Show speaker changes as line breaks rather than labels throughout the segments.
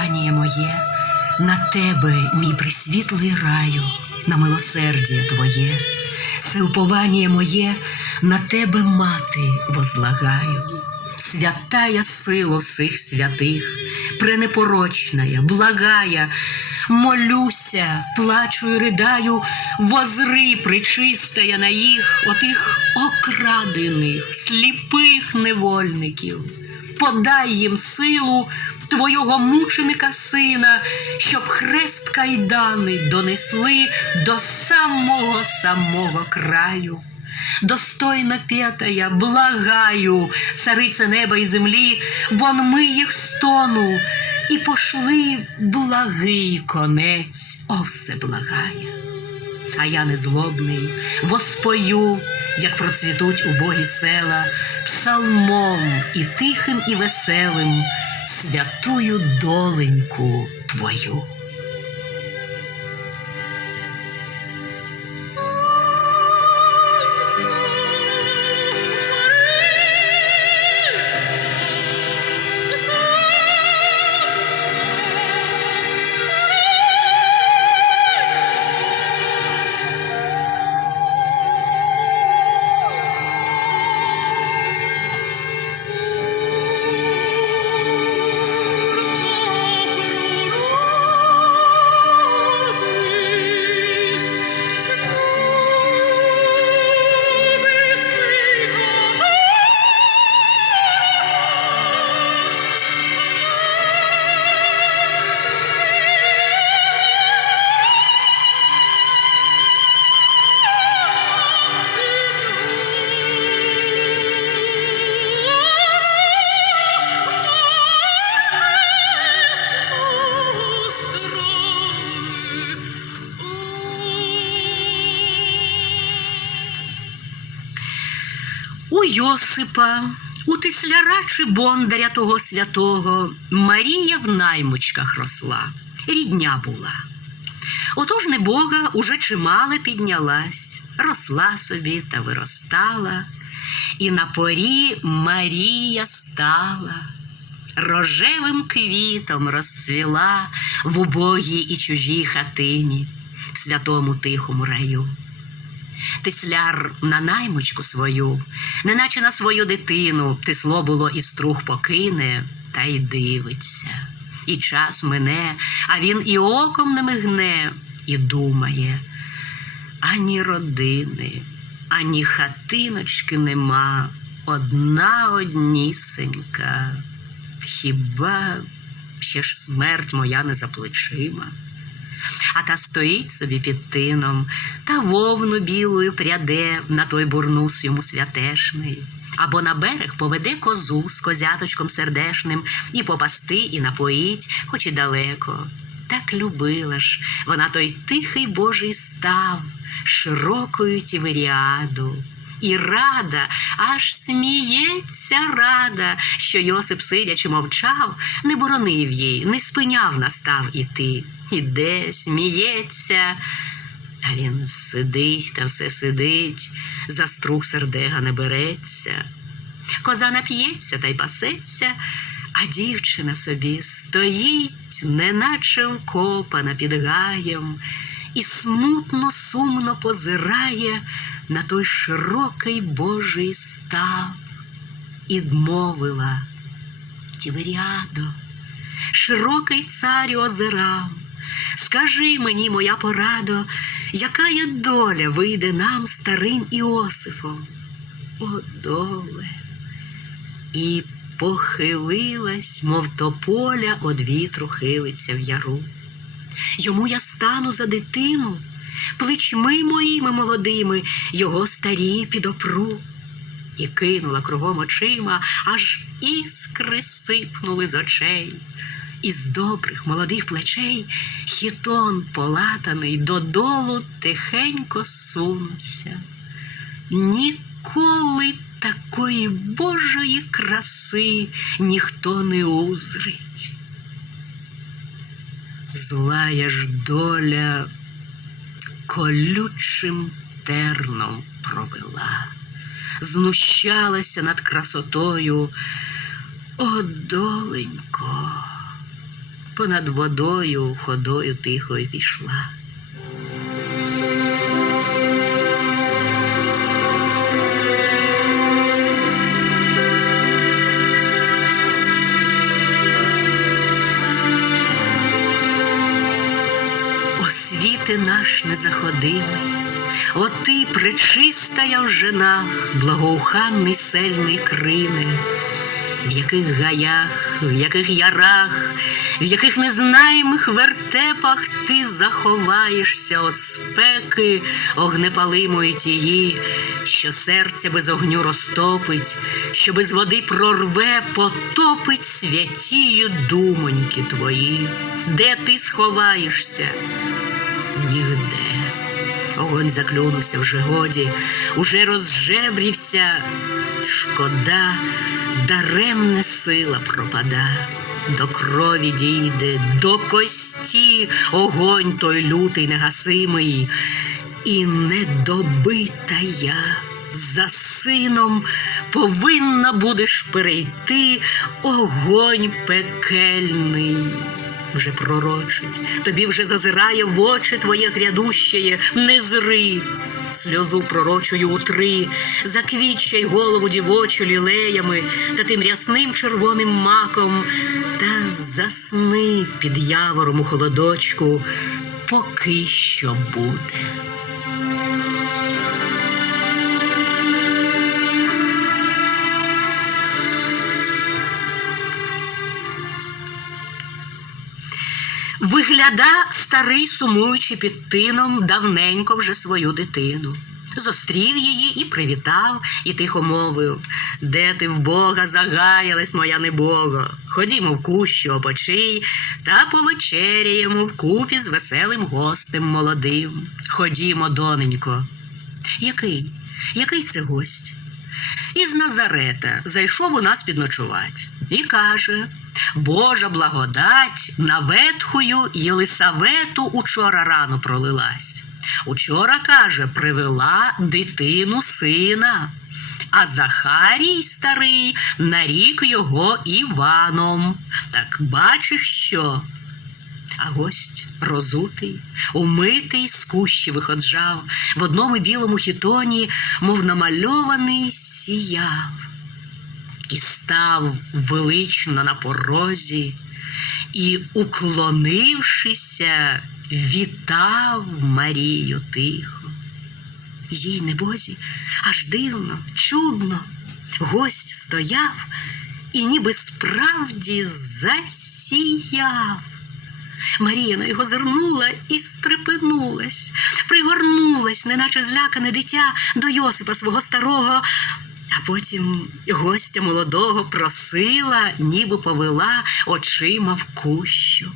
уповання моє, на тебе, мій присвітлий раю, на милосердя Твоє, все уповання моє, на тебе, мати, возлагаю. Святая сила всіх святих, пренепорочная, благая, молюся, плачу і ридаю, возри причистая на їх, отих окрадених, сліпих невольників. Подай їм силу твого мученика сина, щоб хрест кайдани донесли до самого самого краю. Достойно п'ятая, благаю, царице неба і землі, вон ми їх стону, і пошли благий конець, о все благає. А я незлобний, воспою, як процвітуть убогі села, псалмом і тихим, і веселим, святую доленьку твою. Йосипа, у тисляра чи бондаря того святого, Марія в наймочках росла, рідня була. Отож небога уже чимало піднялась, росла собі та виростала, і на порі Марія стала, рожевим квітом розцвіла в убогій і чужій хатині, в святому тихому раю. Тисляр на наймочку свою, неначе на свою дитину, тисло було і струх покине, та й дивиться. І час мине, а він і оком не мигне, і думає. Ані родини, ані хатиночки нема, одна однісенька. Хіба ще ж смерть моя не за плечима? А та стоїть собі під тином, та вовну білою пряде на той бурнус йому святешний. Або на берег поведе козу з козяточком сердешним і попасти, і напоїть, хоч і далеко. Так любила ж вона той тихий Божий став, широкою тіверіаду. І рада, аж сміється рада, що Йосип, сидячи, мовчав, не боронив їй, не спиняв настав іти. Іде, сміється, а він сидить та все сидить, за струх сердега не береться. Коза нап'ється та й пасеться, а дівчина собі стоїть, неначе вкопана під гаєм, і смутно, сумно позирає на той широкий Божий став і мовила Тіверіадо, широкий царю озирам, скажи мені, моя порадо, яка доля вийде нам старим Іосифом? О, доле! І похилилась, мов тополя од вітру хилиться в яру. Йому я стану за дитину, плечми моїми молодими його старі підопру. І кинула кругом очима, аж іскри сипнули з очей. Із добрих молодих плечей хітон полатаний додолу тихенько сунувся. Ніколи такої Божої краси ніхто не узрить. Злая ж доля колючим терном провела, знущалася над красотою. О, понад водою ходою тихою пішла. Освіти наш незаходимий, О ти, пречистая в женах, благоуханний сельний крине, в яких гаях, в яких ярах, в яких незнаємих вертепах ти заховаєшся от спеки огнепалимої тії, що серце без огню розтопить, що без води прорве, потопить святію думоньки твої, де ти сховаєшся? Нігде. Огонь заклюнувся вже годі, уже розжеврівся. Шкода, даремне сила пропада, до крові дійде, до кості огонь той лютий негасимий, і недобита я за сином повинна будеш перейти огонь пекельний вже пророчить, тобі вже зазирає в очі твоє грядущеє, не зри. Сльозу пророчую утри, заквітчай голову дівочу лілеями та тим рясним червоним маком, та засни під явором у холодочку, поки що буде. Вигляда старий, сумуючи під тином, давненько вже свою дитину. Зострів її і привітав, і тихо мовив Де ти в Бога загаялась, моя небого? Ходімо в кущу опочий та повечеряємо вкупі з веселим гостем молодим. Ходімо, доненько. Який? Який це гость? Із Назарета зайшов у нас підночувати і каже Божа благодать на ветхую Єлисавету учора рано пролилась. Учора, каже, привела дитину сина, а Захарій старий нарік його Іваном. Так бачиш що? А гость розутий, умитий, з кущі виходжав, в одному білому хітоні, мов намальований, сіяв і став велично на порозі, і, уклонившися, вітав Марію тихо. Їй небозі аж дивно, чудно, гость стояв і ніби справді засіяв. Марія на його зирнула і стрепенулась, пригорнулась, неначе злякане дитя до Йосипа свого старого, а потім гостя молодого просила, ніби повела очима в кущу.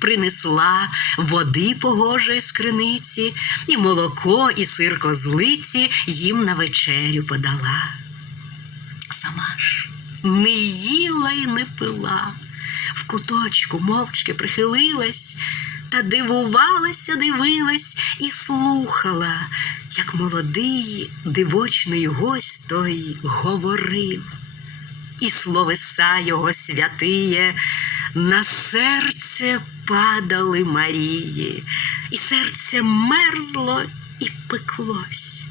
Принесла води погожої з криниці, і молоко, і сир козлиці їм на вечерю подала. Сама ж не їла й не пила, в куточку мовчки прихилилась та дивувалася, дивилась і слухала, як молодий дивочний гость той говорив, і словеса його святиє на серце падали Марії, і серце мерзло і пеклось.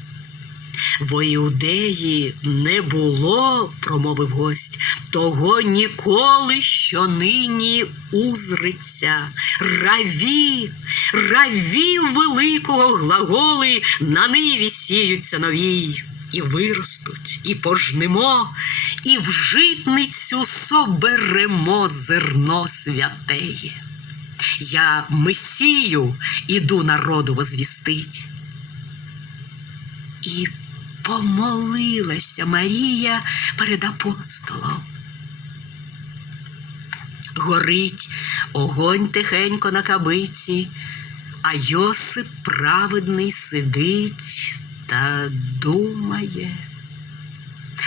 В Іудеї не було, промовив гость, того ніколи, що нині узриться. Раві, раві великого глаголи на ниві сіються новій. І виростуть, і пожнемо, і в житницю соберемо зерно святеє. Я Месію іду народу возвістить. І помолилася Марія перед апостолом. Горить огонь тихенько на кабиці, а Йосип праведний сидить та думає.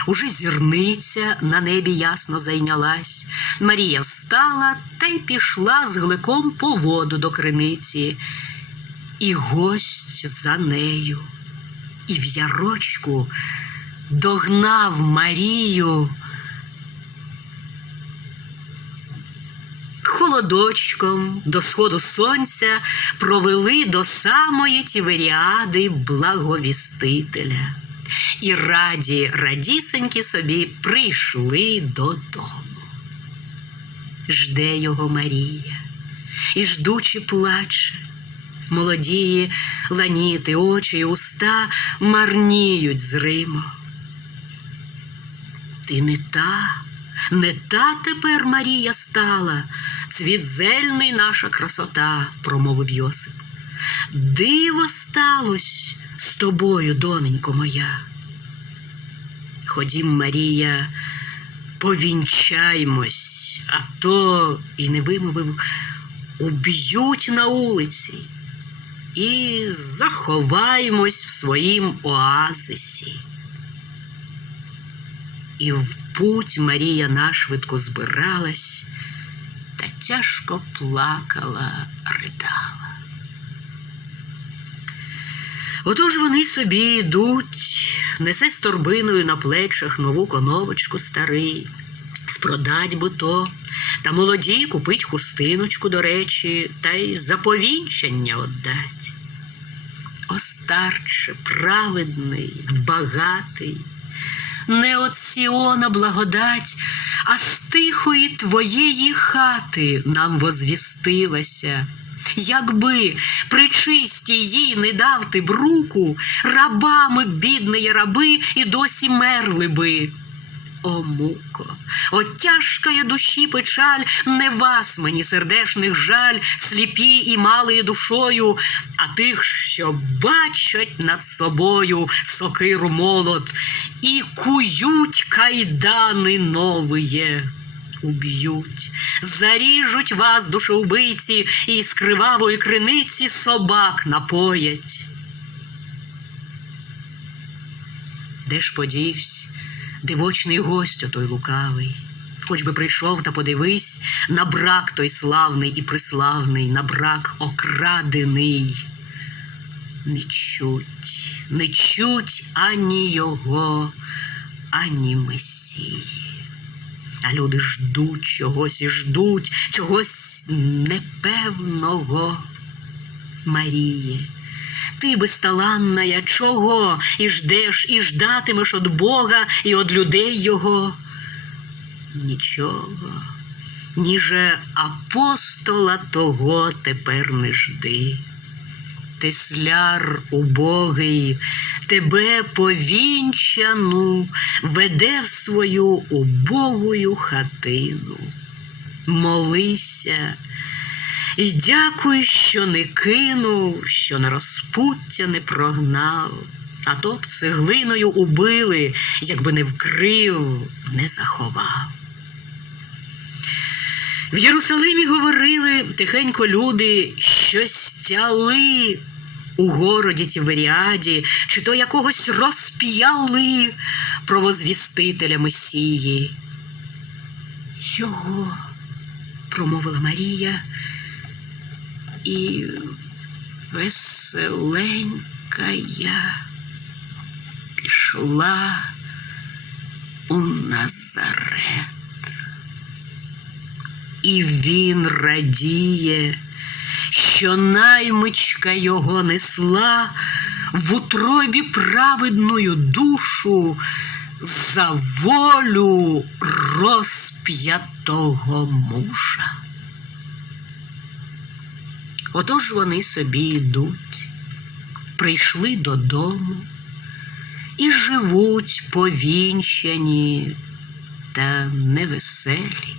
Уже зірниця на небі ясно зайнялась. Марія встала та й пішла з гликом по воду до криниці, і гость за нею і в ярочку догнав Марію. поводочком до сходу сонця провели до самої Тіверіади благовістителя. І раді радісеньки собі прийшли додому. Жде його Марія, і ждучи плаче. Молодії ланіти, очі й уста марніють зримо. Ти не та, не та тепер Марія стала, цвіт зельний наша красота, промовив Йосип. Диво сталось з тобою, доненько моя. Ходім, Марія, повінчаймось, а то й не вимовив, уб'ють на вулиці. І заховаємось в своїм оазисі. І в путь Марія нашвидко збиралась та тяжко плакала, ридала. Отож вони собі йдуть, несе з торбиною на плечах нову коновочку старий, спродать би то, та молоді купить хустиночку, до речі, та й заповінчання отдать. О, старче, праведний, багатий, не от Сіона благодать, а з тихої твоєї хати нам возвістилася. Якби при чистій їй не дав ти б руку, рабами бідної раби і досі мерли би. О, муко, о тяжкая душі печаль, не вас мені сердешних жаль, сліпі і малої душою, а тих, що бачать над собою сокиру молот, і кують кайдани новиє. Уб'ють, заріжуть вас, душеубийці, і з кривавої криниці собак напоять. Де ж подівсь? Дивочний гость отой лукавий. Хоч би прийшов та подивись на брак той славний і приславний, на брак окрадений. Не чуть, не чуть ані його, ані Месії. А люди ждуть чогось і ждуть, чогось непевного. Маріє, ти безталанная, чого і ждеш, і ждатимеш від Бога і від людей Його? Нічого, ніже апостола того тепер не жди. Тесляр убогий, тебе повінчану веде в свою убогую хатину. Молися. І дякую, що не кинув, що на розпуття не прогнав, а то б цеглиною убили, якби не вкрив, не заховав. В Єрусалимі говорили тихенько люди, що стяли у городі Тіверіаді, чи то якогось розп'яли провозвістителя Месії. Його, промовила Марія і веселенька я пішла у Назарет. І він радіє, що наймичка його несла в утробі праведною душу за волю розп'ятого мужа. Отож вони собі йдуть, прийшли додому і живуть повінчані та невеселі.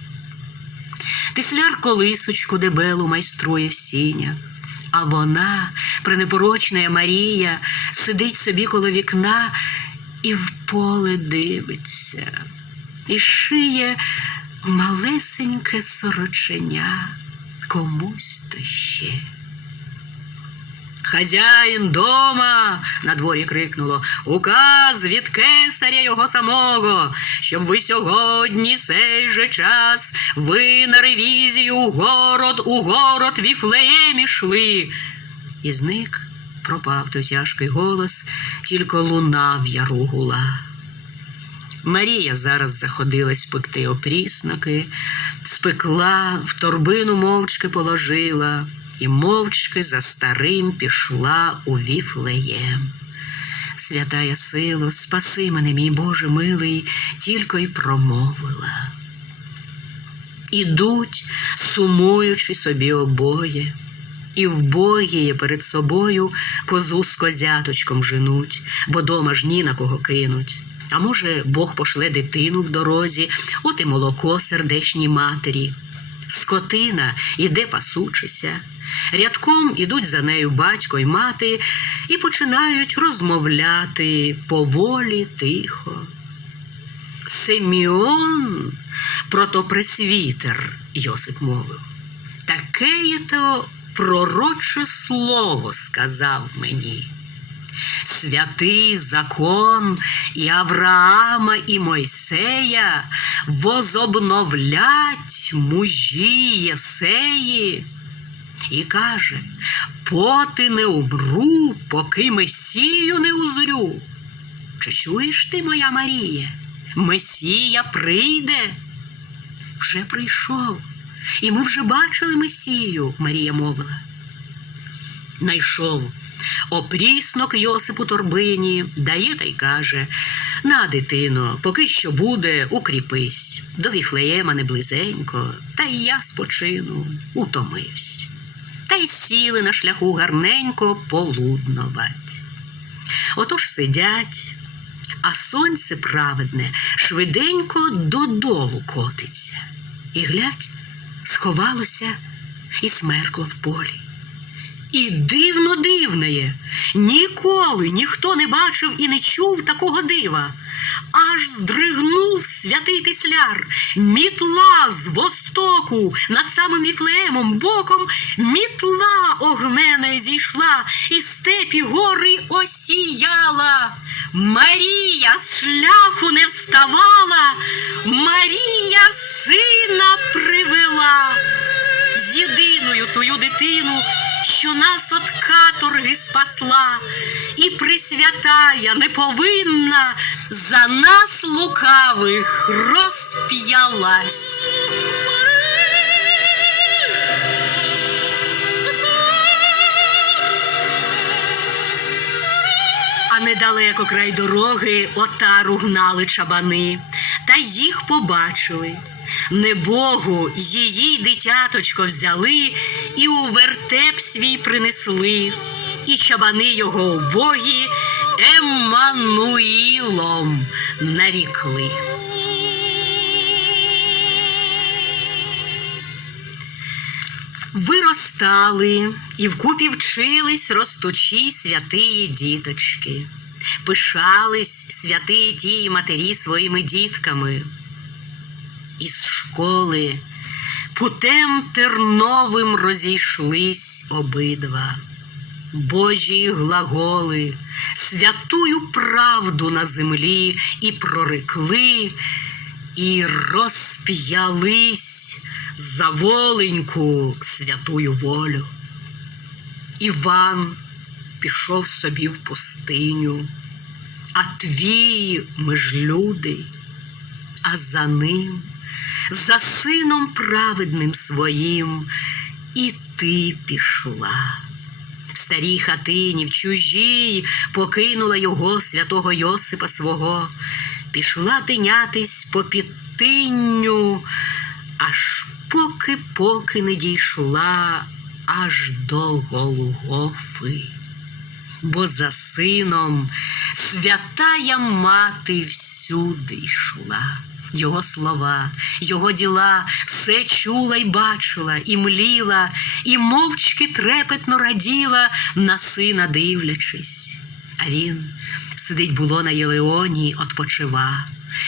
Тисляр колисочку дебелу майструє в сінях, а вона, пренепорочна Марія, сидить собі коло вікна і в поле дивиться, і шиє малесеньке сороченя комусь то ще. Хазяїн дома, на дворі крикнуло, указ від кесаря його самого, щоб ви сьогодні цей же час ви на ревізію у город, у город Віфлеєм ішли. І зник, пропав той тяжкий голос, тільки луна в яру гула. Марія зараз заходилась пекти опрісноки, спекла, в торбину мовчки положила, і мовчки за старим пішла у віфлеєм. Святая сило, спаси мене, мій Боже милий, тільки й промовила. Ідуть, сумуючи собі обоє, і вбоє перед собою козу з козяточком женуть, бо дома ж ні на кого кинуть. А може, Бог пошле дитину в дорозі, от і молоко сердечній матері. Скотина іде пасучися. Рядком ідуть за нею батько й мати і починають розмовляти поволі, тихо. Симеон, протопресвітер, Йосип мовив. Таке то пророче слово сказав мені. Святий закон і Авраама, і Мойсея возобновлять мужі Єсеї. І каже, поти не умру, поки Месію не узрю. Чи чуєш ти, моя Марія? Месія прийде. Вже прийшов, і ми вже бачили Месію, Марія мовила. Найшов опріснок Йосипу торбині, дає та й каже: На, дитино, поки що буде, укріпись. До Віфлеєма не близенько, та й я спочину, утомився. Та й сіли на шляху гарненько полудновать. Отож сидять, а сонце праведне швиденько додолу котиться. І глядь, сховалося і смеркло в полі. І дивно дивне, ніколи ніхто не бачив і не чув такого дива. Аж здригнув святий тисляр, мітла з востоку над самим Віфлеємом боком мітла огнена зійшла, і степі гори осіяла. Марія з шляху не вставала, Марія сина привела з єдиною тую дитину, що нас от каторги спасла, і присвятая неповинна за нас лукавих розп'ялась. А недалеко край дороги отару гнали чабани, та їх побачили. Небогу її дитяточко взяли і у вертеп свій принесли, і чабани його убогі Еммануїлом нарікли. Виростали і вкупі вчились ростучі святиї діточки, пишались святиї тії матері своїми дітками. Із школи путем терновим розійшлись обидва. Божі глаголи, святую правду на землі і прорекли, і розп'ялись за воленьку святую волю. Іван пішов собі в пустиню, а твій ж люди, а за ним, за сином праведним своїм, і ти пішла. В старій хатині, в чужій, покинула його святого Йосипа свого, пішла тинятись по підтинню, аж поки поки не дійшла аж до Голгофи. Бо за сином святая мати всюди йшла. Його слова, його діла, все чула й бачила, і мліла, і мовчки трепетно раділа, на сина дивлячись. А він сидить було на Єлеоні, отпочива.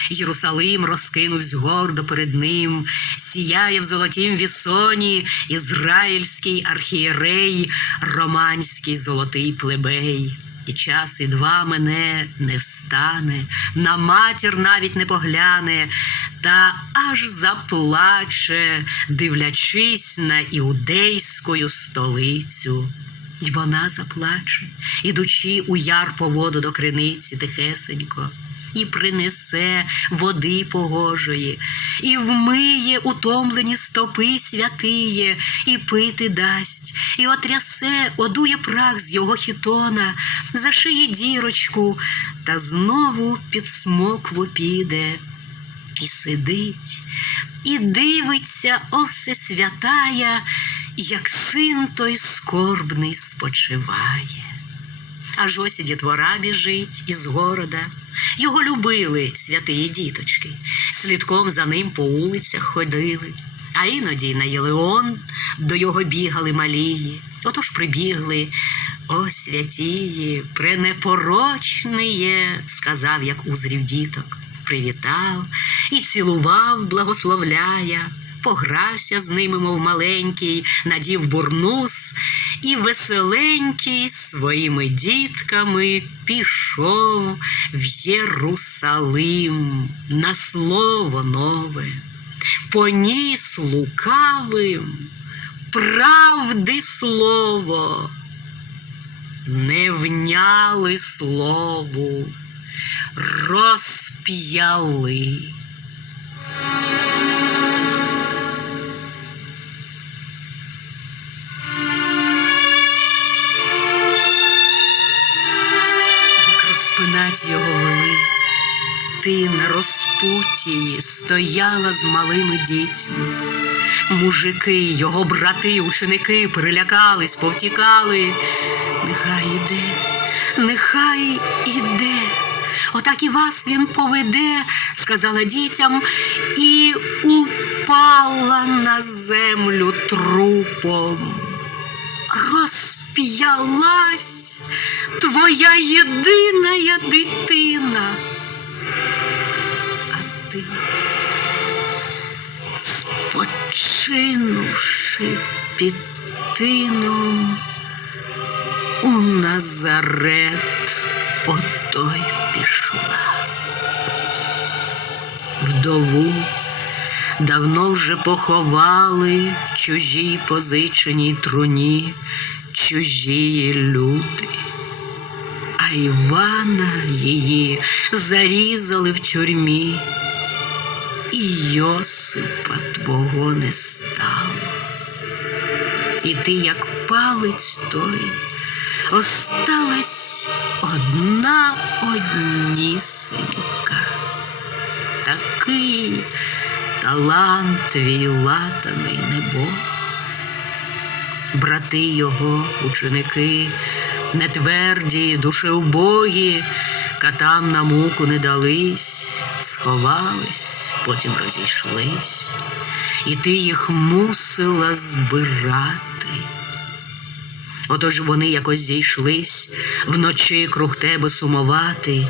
Єрусалим розкинувсь гордо перед ним, сіяє в золотім вісоні ізраїльський архієрей, романський золотий плебей. І час і два мене не встане, на матір навіть не погляне, та аж заплаче, дивлячись на іудейську столицю. І вона заплаче, ідучи у яр по воду до криниці тихесенько. І принесе води погожої, і вмиє утомлені стопи святиє, і пити дасть, і отрясе, одує прах з його хітона, зашиє дірочку, та знову під смокву піде. І сидить, і дивиться, о всесвятая, як син той скорбний спочиває. Аж ось дітвора біжить із города. Його любили святиї діточки, слідком за ним по улицях ходили, а іноді на Єлеон до його бігали малії. Отож прибігли. О, святії, пренепорочниє, сказав, як узрів діток, привітав і цілував, благословляя, погрався з ними, мов маленький, надів бурнус, і веселенький своїми дітками пішов в Єрусалим на слово нове, поніс лукавим правди слово, не вняли слову, розп'яли. Як розпинать його вели, ти на розпуті стояла з малими дітьми. Мужики, його брати, ученики перелякались, повтікали. Нехай іде, нехай іде. Отак і вас він поведе, сказала дітям, і упала на землю трупом. Розп'ялась твоя єдина дитина. А ти, спочинувши під тином, у Назарет отой пішла. Вдову давно вже поховали в чужій позиченій труні чужі люди. А Івана її зарізали в тюрмі, і Йосипа твого не стало. І ти, як палець той, осталась одна однісенька. Такий талант твій латаний небо. Брати його, ученики, нетверді, душеубогі, катам на муку не дались, сховались, потім розійшлись, і ти їх мусила збирати. Отож вони якось зійшлись вночі круг тебе сумувати,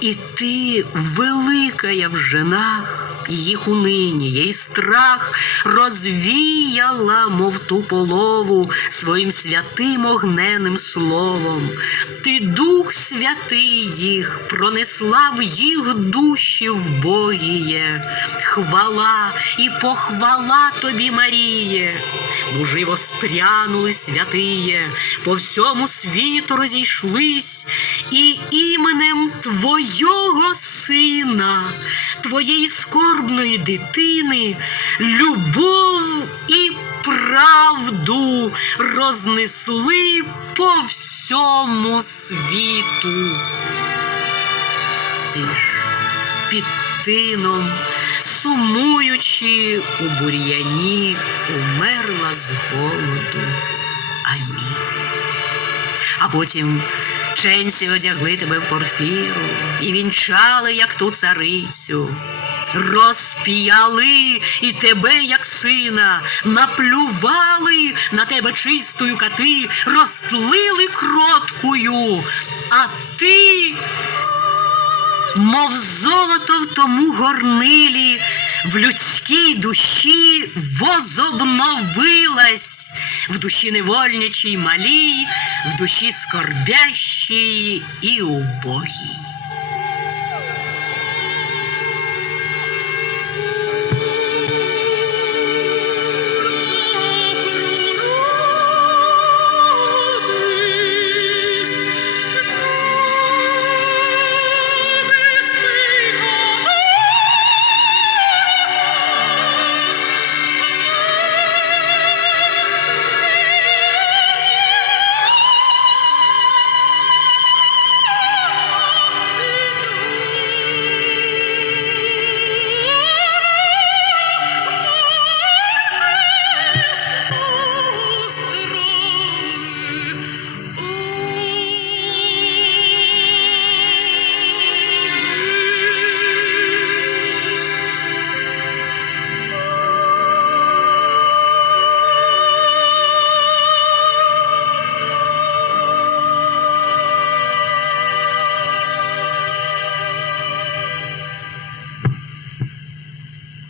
і ти велика я в женах, їх унині, їй страх розвіяла, мов ту полову, своїм святим огненним словом. Ти дух святий їх пронесла в їх душі вбогіє. Хвала і похвала тобі, Маріє, мужи воспрянули святиє, по всьому світу розійшлись, і іменем Твого сина, Твоєї скорбної дитини, любов і правду рознесли по всьому світу. Ти ж під тином, сумуючи у бур'яні, умерла з голоду. Амінь. А потім ченці одягли тебе в порфіру і вінчали, як ту царицю. Розп'яли і тебе, як сина, наплювали на тебе чистою кати, розтлили кроткою, а ти мов золото в тому горнилі, в людській душі возобновилась, в душі невольничій малій, в душі скорбящій і убогій.